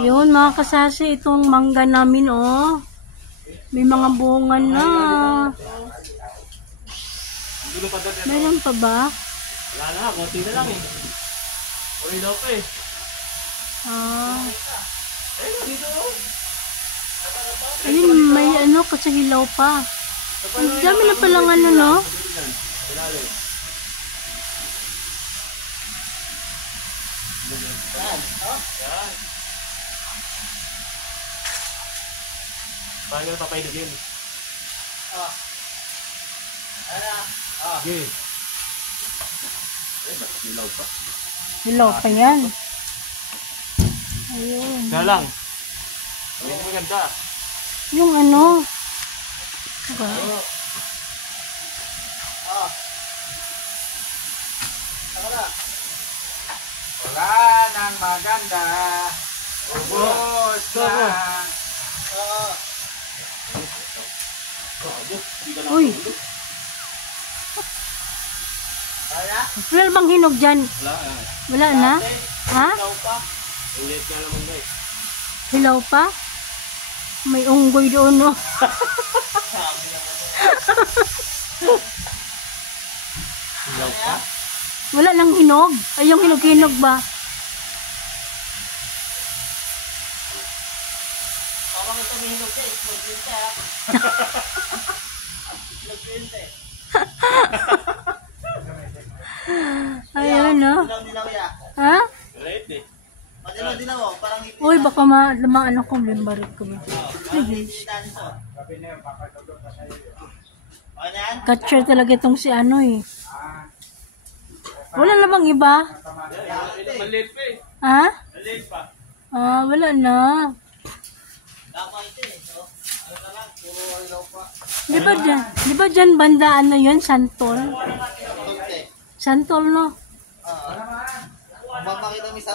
Yun mga kasasi, itong mangga namin oh. May mga bunga na. Meron pa ba? Wala na, konti na lang eh. Uy, lope. Ayun, may ano kasi hilaw pa. Ang dami na palang ano no? Paano yung papainugin? Okay. Hilaw pa. Hilaw pa yan. Ayun. Kaya lang. Hindi maganda. Yung ano? Diba? Wala nang maganda. Ubus na. Uy. Wala bang hinog dyan? Wala na? Ha? Ulit nga naman guys. Hilaw pa? May unggoy doon no? Hilaw pa? Wala lang hinog. Ay yung hinog-hinog ba? Ayun no? Ha? Ulit eh. Uy baka ano kong limbarit ko. Catcher talaga itong si ano eh. Wala na bang iba? Maliit pa eh. Ha? Maliit pa. Ah, wala na. Di ba dyan banda ano yun? Santol? Santol no? Makakita mo sa